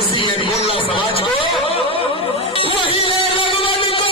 इसीलिए मोल्ला समाज को वही ले रघुवन को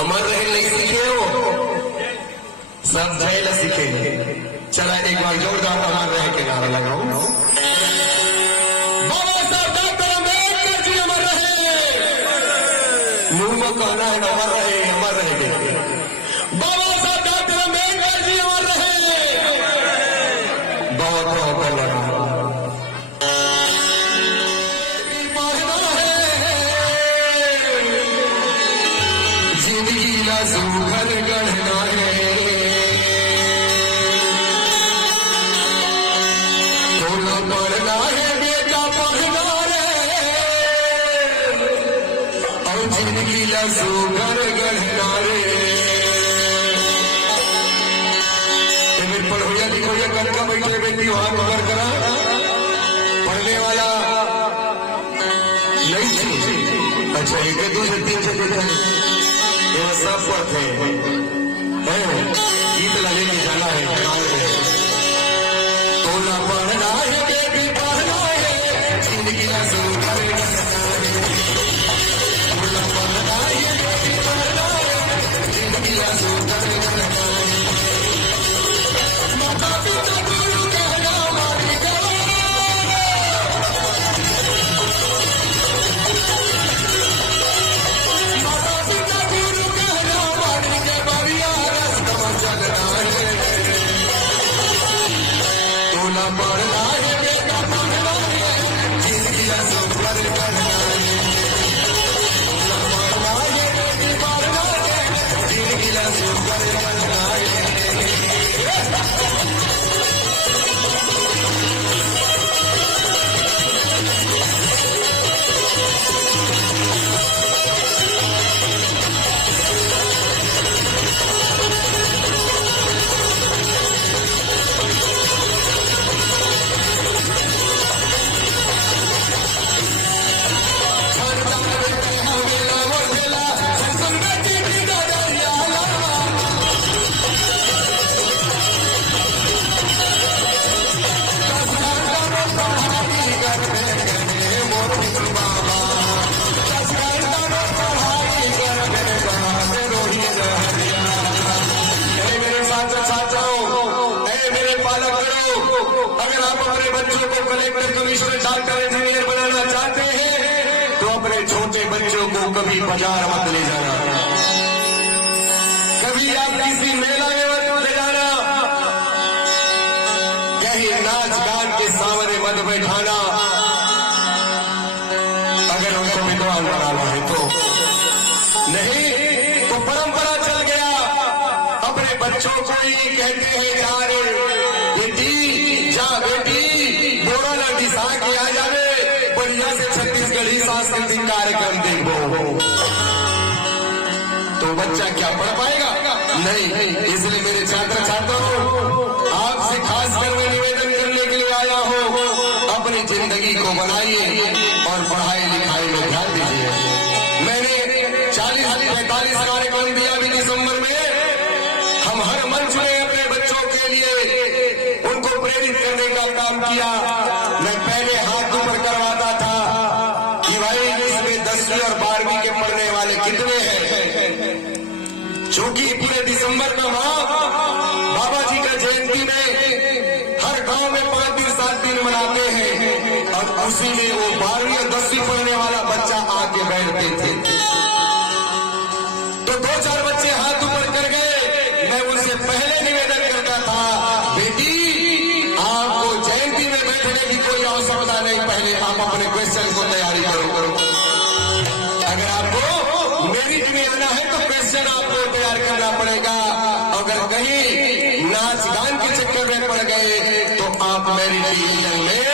अमर रहे नहीं सीखे हो, सब झेल सीखे। चला एक बार जोरदार अमर रहे के नारा लगाओ। यूं में कहना है अमर रहे बाबा साहब डॉक्टर अम्बेडकर जी अमर रहे। बहुत बहुत जिंदगी ना सुघर गढ़ना है थोड़ा पढ़ना है बेटा पढ़ना रे और जिंदगी ना सुघर गढ़ना रे। पढ़ोया लिखोया करके बैठे बेटी वहां पकड़ करा पढ़ने वाला नहीं थी। अच्छा 1 2 से 3 से ये सब पढ़ते हैं गीत लगे में जाना है तो ना पढ़ना है बेटी पढ़ना है जिंदगी ना सुघर गढ़ना है तो ना पढ़ना है बेटी पढ़ना है जिंदगी ना सुघर गढ़ना है। माता पिता गुरु कहना मान गए माता पिता गुरु कहना मान के बढ़िया रास्ता चलना है तो ना पढ़ना है बेटा पढ़ना है जिंदगी ना सुघर गढ़ना है तो ना पढ़ना है बेटी पढ़ना है जिंदगी ना सुघर गढ़ना है। अगर आप अपने बच्चों को कलेक्टर कमिश्नर डॉक्टर इंजीनियर बनाना चाहते हैं तो अपने छोटे बच्चों को कभी बाजार मत ले जाना कभी आप किसी मेला में मत ले जाना कहीं नाच गान के सामने मत बैठाना अगर उनको विद्वान बनाना है तो नहीं तो परंपरा चल गया अपने बच्चों को ही कहते हैं यार बेटी जा बेटी बोरा ना डिसा के आ जावे बढ़िया से छत्तीसगढ़ी सांस्कृतिक कार्यक्रम देखो तो बच्चा क्या पढ़ पाएगा नहीं। इसलिए मेरे छात्र छात्राओं आपसे खास कर मैं निवेदन करने के लिए आया हूँ अपनी जिंदगी को बनाइए और पढ़ाई लिखाई में ध्यान दीजिए। मैंने 40-45 कार्यक्रम दिया भी दिसंबर में हम हर मंच में अपने बच्चों के लिए उनको प्रेरित करने का काम किया। मैं पहले हाथ ऊपर करवाता था कि भाई इसमें 10वीं और 12वीं के पढ़ने वाले कितने हैं क्योंकि पूरे दिसंबर का माह बाबा जी का जयंती में हर गांव में 5 दिन 7 दिन मनाते हैं और उसी में वो 12वीं और 10वीं पढ़ने वाला बच्चा आके बैठते थे तो 2-4 बच्चे हाथ ऊपर कर गए। मैं उनसे पहले निवेदन करता था बेटी आपको जयंती में बैठने की कोई आवश्यकता नहीं पहले आप अपने क्वेश्चन को तैयारी करो अगर आपको मेरिट में आना है तो क्वेश्चन आपको तैयार करना पड़ेगा। अगर कहीं नाच गान के चक्कर में पड़ गए तो आप मेरिट में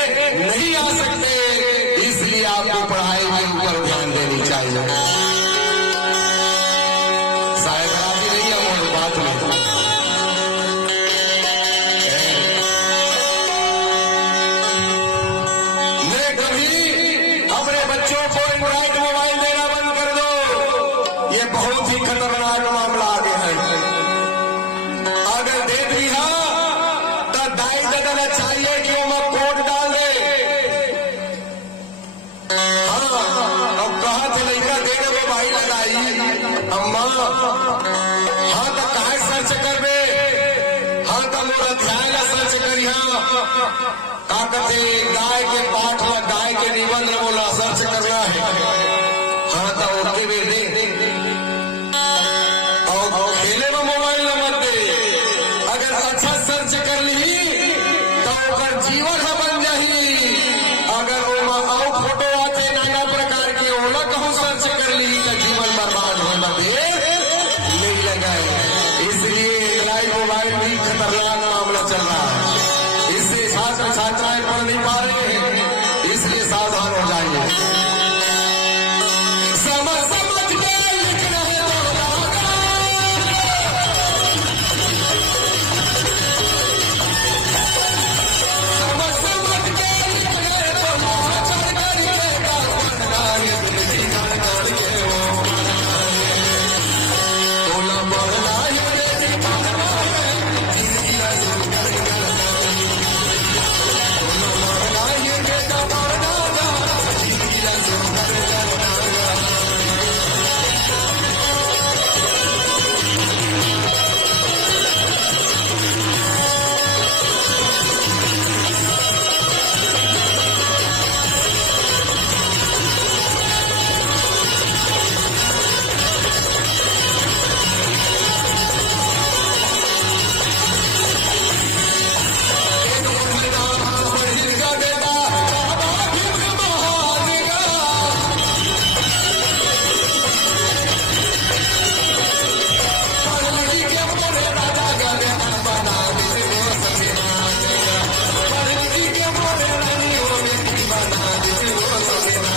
नहीं आ सकते। इसलिए आपको पढ़ाई के ऊपर ध्यान देनी चाहिए। शायद राजी नहीं है वो बात में मैं कभी अपने बच्चों को एंड्रॉइड मोबाइल देना बंद कर दो ये बहुत ही खतरनाक मामला आगे है। अगर दे दिया तो दायित्व देना चाहिए कि वो कोड डाल दे। हाँ अब कहा तो लड़का देने में भाई लगाई अम्मा हाँ तो कहा सर्च कर बे हाँ तो मोरा ध्यान सर्च करिया का कहते गाय के पाठ और गाय के निबंध बोला सर्च करना है हाँ तो ओके बे दे खतरनाक मामला चल रहा है। इससे छात्र छात्राएं पढ़ नहीं पा रहे हैं, इसलिए सावधान हो जाइए। समझ समझ के लिखना है समझ समझ के लिखना है चढ़ कर लेगा पढ़ना है जिंदगी चढ़ कर के वो बोला पढ़ना है बेटी पढ़ना है जिंदगी आसान करेगा बोला पढ़ना है बेटा पढ़ना है जिंदगी आसान करेगा। पढ़ेगा बेटा बाबा भीम महानेगा पढ़ लिख के मोरे राजा का बेटा बना दे वो ससेना पढ़ लिख के मोरे रानी हो बेटी बना दे वो ससेना।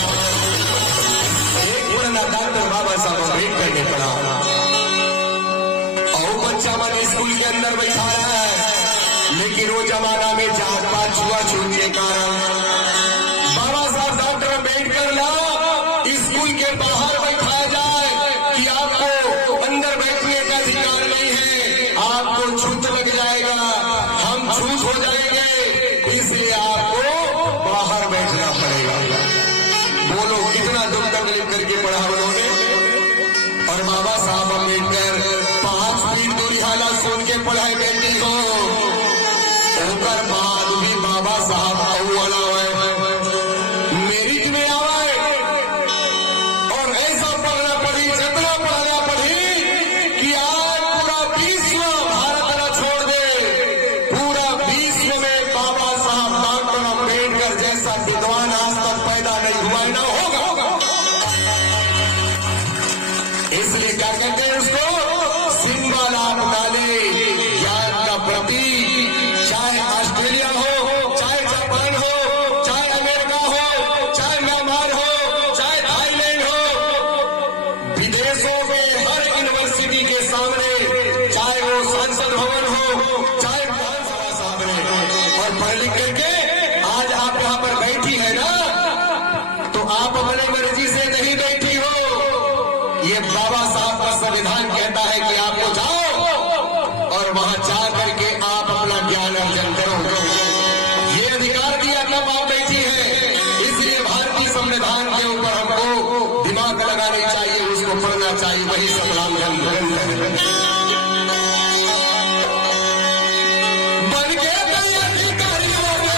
एक पुराना डॉक्टर बाबा साहब अम्बेडकर ने पढ़ा और बच्चा मैंने स्कूल के अंदर बैठाया है, लेकिन वो जमाना में जात पात छुआछूत के कारण बाबा साहब डॉक्टर अम्बेडकर ला स्कूल के बाहर बैठाया जाए कि आपको अंदर बैठने का अधिकार नहीं है, आपको छूत लग जाएगा, हम छूत हो जाएंगे, इसलिए आपको बाहर बैठना पड़ेगा। बोलो कितना दुख तकलीफ करके पढ़ा उन्होंने। और बाबा साहब अम्बेडकर 5 फीट दूरी हालात सुन के पढ़ाई बेटी को होकर बाद भी बाबा साहब अव्वल आवे मेरिट में आवे और ऐसा पढ़ना पड़ी जितना पढ़ना पड़ी कि आज पूरा विश्व भारत न छोड़ दे, पूरा विश्व में बाबा साहब डॉक्टर अम्बेडकर जैसा विद्वान आज तक पैदा नहीं हुआ ना होगा। इसलिए क्या कहते हैं उसको सिंबल आप डाले ज्ञान का प्रतीक, चाहे ऑस्ट्रेलिया हो, चाहे जापान हो, चाहे अमेरिका हो, चाहे म्यांमार हो, चाहे थाईलैंड हो, विदेशों में हर यूनिवर्सिटी के सामने, चाहे वो संसद भवन हो, चाहे विधानसभा सामने, और पढ़ लिख करके आज आप यहाँ पर बैठी है ना, तो आप अपनी मर्जी से नहीं बैठी हो। ये बाबा साहब का संविधान कहता है कि आपको जाओ और वहां जा करके आप अपना ज्ञान अर्जन करो। ये अधिकार दिया तब आप बैठी है, इसलिए भारतीय संविधान के ऊपर हमको दिमाग लगानी चाहिए, उसको पढ़ना चाहिए, वही संविधान ग्रंथ है। बन के अधिकारियों में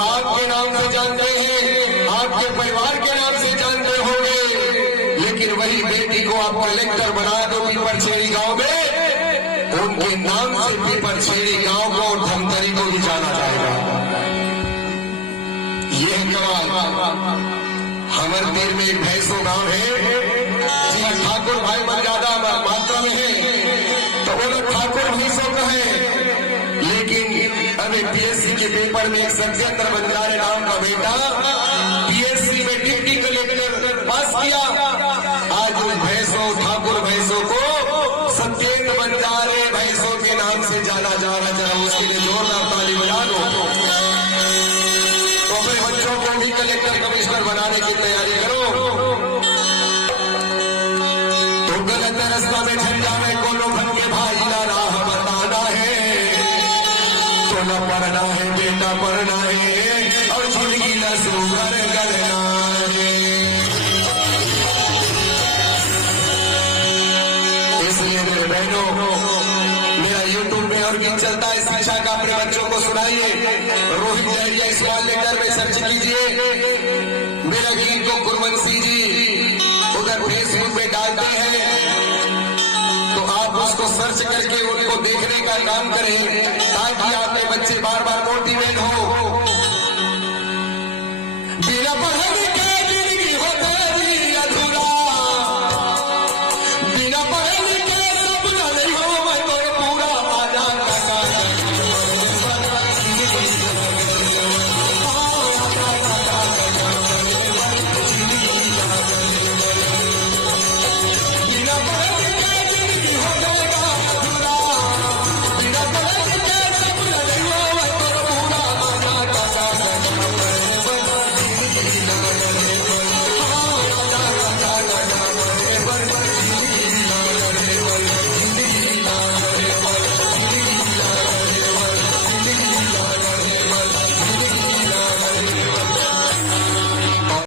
आपके नाम से जानते हैं, आपके परिवार के नाम से जानते होंगे, लेकिन वही बेटी को आप कलेक्टर बना दो पीपरछेड़ी गांव में, उनके नाम से पीपरछेड़ी गांव को और धमतरी को भी जाना जाएगा। यह कमाल हम अमरतीर में एक भैंसो गांव है, जी ठाकुर भाई मन ज्यादा मात्रा में है, तो वो लोग ठाकुर भैंसो का है। लेकिन अभी पीएससी के पेपर में एक सत्येंद्र बंजारे नाम का बेटा पीएससी में डिप्टी कलेक्टर पास किया। आज उन भैंसों ठाकुर भैंसों को सत्येंद्र बंजारे भैंसों के नाम से जाना जा रहा है। जरा उसके लिए जोरदार ताली बजा दो। तो अपने बच्चों को भी कलेक्टर कमिश्नर बनाने की तैयारी करो। तो गलत रास्ता में झंडा में को लोगों के भाई ना राह बताना है, तो न पढ़ना है बेटा पढ़ना है, और जिंदगी न सुगर करना है। इसलिए मेरे बहनों, मेरा यूट्यूब में और गीत चलता है शिक्षा का, अपने बच्चों को सुनाइए। रोहित जैडिया स्मॉल लेटर में सर्च कीजिए मेरा गीत को, गुरवंशी जी उधर फेसबुक पे डालते हैं, तो आप उसको सर्च करके उनको देखने का काम करें, ताकि आप